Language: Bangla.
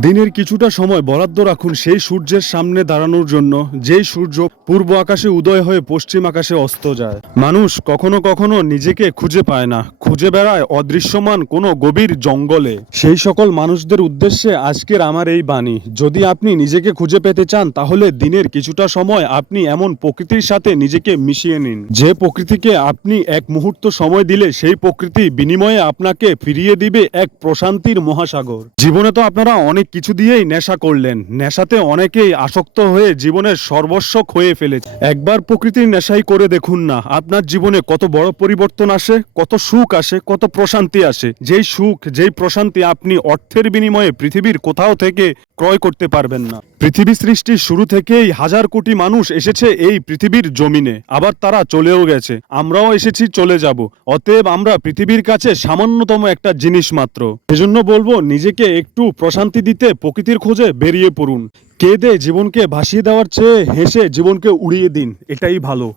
দিনের কিছুটা সময় বরাদ্দ রাখুন সেই সূর্যের সামনে দাঁড়ানোর জন্য যেই সূর্য পূর্ব আকাশে উদয় হয়ে পশ্চিম আকাশে অস্ত যায়। মানুষ কখনো কখনো নিজেকে খুঁজে পায় না, খুঁজে বেড়ায় অদৃশ্যমান কোনো গভীর জঙ্গলে। সেই সকল মানুষদের উদ্দেশ্যে আজকের আমার এই বাণী, যদি আপনি নিজেকে খুঁজে পেতে চান তাহলে দিনের কিছুটা সময় আপনি এমন প্রকৃতির সাথে নিজেকে মিশিয়ে নিন, যে প্রকৃতিকে আপনি এক মুহূর্ত সময় দিলে সেই প্রকৃতি বিনিময়ে আপনাকে ফিরিয়ে দিবে এক প্রশান্তির মহাসাগর। জীবনে তো আপনারা অনেক কিছু দিয়েই নেশা করলেন, নেশাতে অনেকেই আসক্ত হয়ে জীবনের সর্বস্ব হয়ে ফেলেছে। একবার প্রকৃতির নেশাই করে দেখুন না, আপনার জীবনে কত বড় পরিবর্তন আসে, কত সুখ আসে, কত প্রশান্তি আসে। যেই সুখ, যেই প্রশান্তি আপনি অর্থের বিনিময়ে পৃথিবীর কোথাও থেকে ক্রয় করতে পারবেন না। পৃথিবী সৃষ্টির শুরু থেকেই হাজার কোটি মানুষ এসেছে এই পৃথিবীর জমিনে, আবার তারা চলেও গেছে, আমরাও এসেছি, চলে যাব। অতএব আমরা পৃথিবীর কাছে সামান্যতম একটা জিনিস মাত্র। সেজন্য বলবো, নিজেকে একটু প্রশান্তি দিতে প্রকৃতির খোঁজে বেরিয়ে পড়ুন। কেঁদে জীবনকে ভাসিয়ে দেওয়ার চেয়ে হেসে জীবনকে উড়িয়ে দিন, এটাই ভালো।